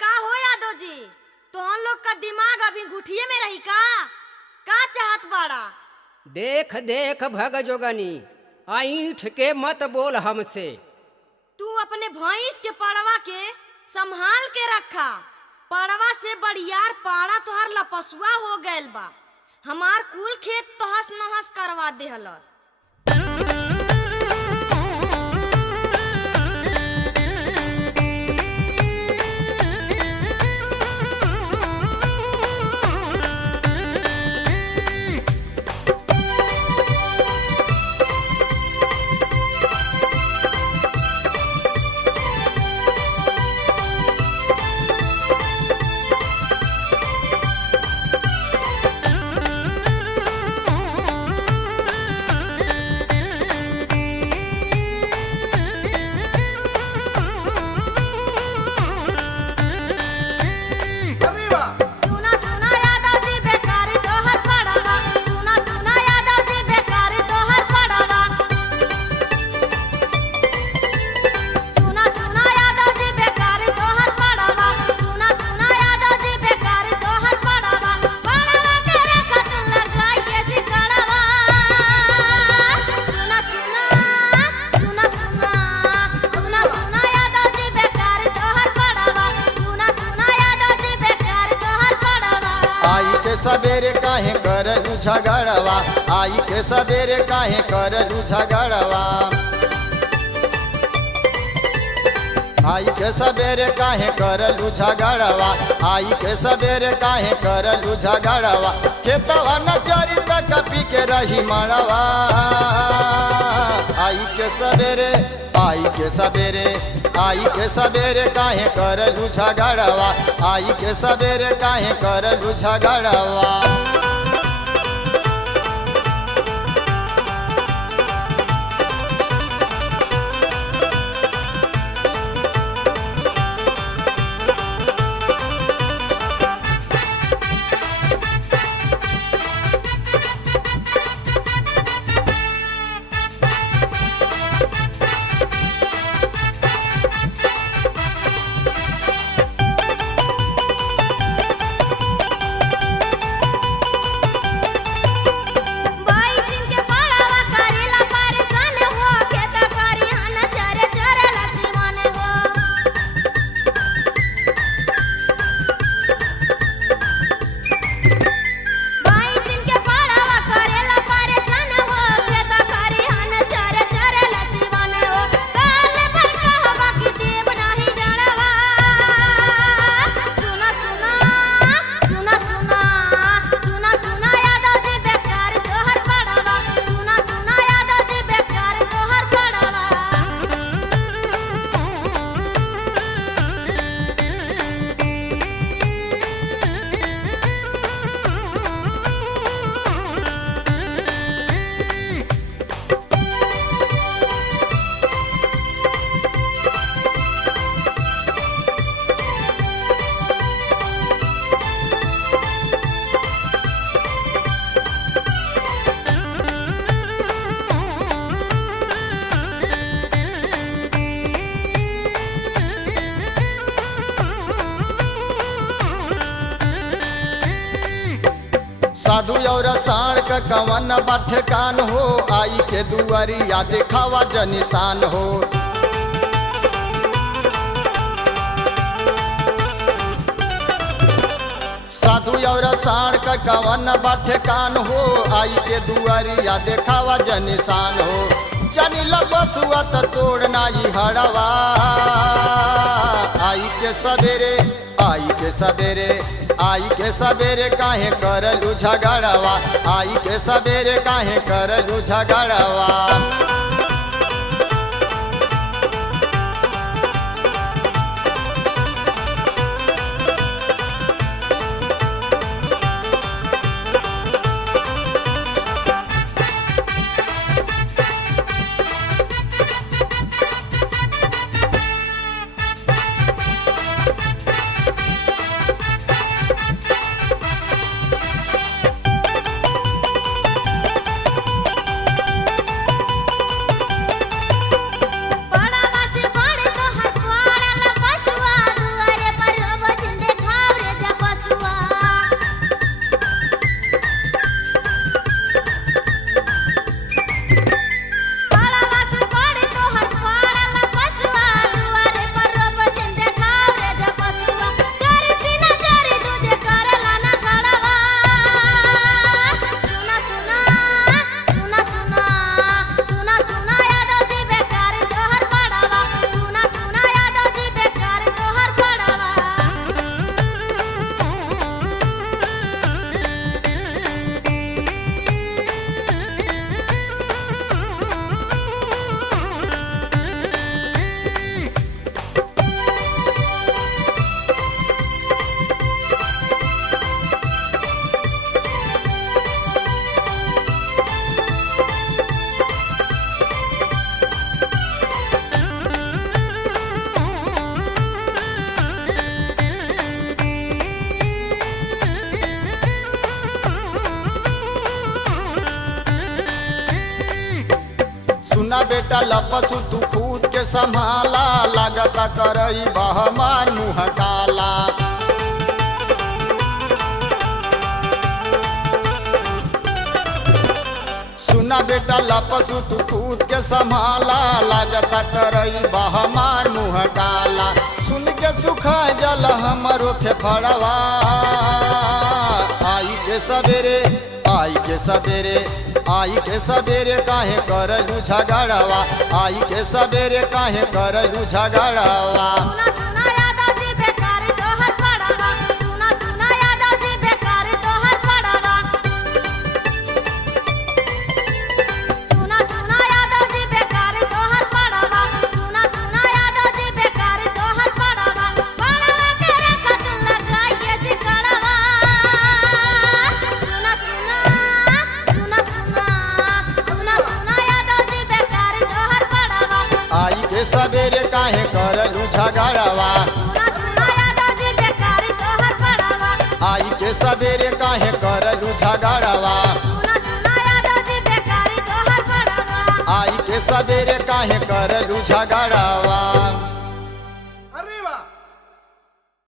का हो यादव जी, तोहन लोग का दिमाग अभी घुटिये में रही का चाहत बाड़ा? देख देख भग जोगनी, ऐठ के मत बोल हमसे। तू अपने भैंस के पड़वा के संभाल के रखा। पड़वा से बड़ियार पाड़ा तोहर लपसुआ हो गैल बा। हमार कुल खेत तहस नहस करवा देहल। सवेरे काहे करलू झगड़वा, आई के सवेरे काहे करलू झगड़वा, आई के सवेरे काहे करलू झगड़वा, आई के सवेरे काहे करलू झगड़वा। खेतवा न चरी त कपी के रही मड़वा, आई के सवेरे, आई के सवेरे, आई के सवेरे काहे करलू झगड़वा, आई के सवेरे काहे करलू झगड़वा। साधु और साण का कवन बठ कान हो, आई के दुआरिया दिखावा जनिशान हो। साधु और साण का कवन बठ कान हो, आई के दुआरिया दिखावा जनिशान हो। जनी लबसुआ त तोड़ना ही हड़वा, आई के सवेरे, आई के सवेरे, आई के सवेरे काहे करलू झगड़वा, आई के सवेरे काहे करलू झगड़वा। सुना बेटा लपसु तू खुद के संभाला, लागता करई बा हमार मुँह काला। सुना बेटा लपसु तू खुद के संभाला, लागता करई बा हमार मुँह काला। सुन के सुखा जल हमरो फेफड़वा, आई के सवेरे आई के सवेरे आई के सवेरे काहे करलू झगड़वा, आई के सवेरे काहे करलू झगड़वा। सुना सुना यादव जी बेकार तोहर पड़वा, सुना सुना यादव जी बेकार तोहर पड़वा। सुना सुना यादव जी बेकार तोहर पड़वा, सुना सुना यादव जी बेकार तोहर पड़वा। पड़वा के रखा तू लगाई के सिकड़वा। सुना सुना सुना सुना सुना सुना यादव जी बेकार तोहर पड़वा। आई के सवेरे काहे करलू झगड़वा, सुना सुना यादव जी बेकार तोहर पड़वा। आई के सवेरे काहे करलू झगड़वा। सुना सुना यादव जी बेकार तोहर पड़वा। आई के सवेरे काहे करलू झगड़वा।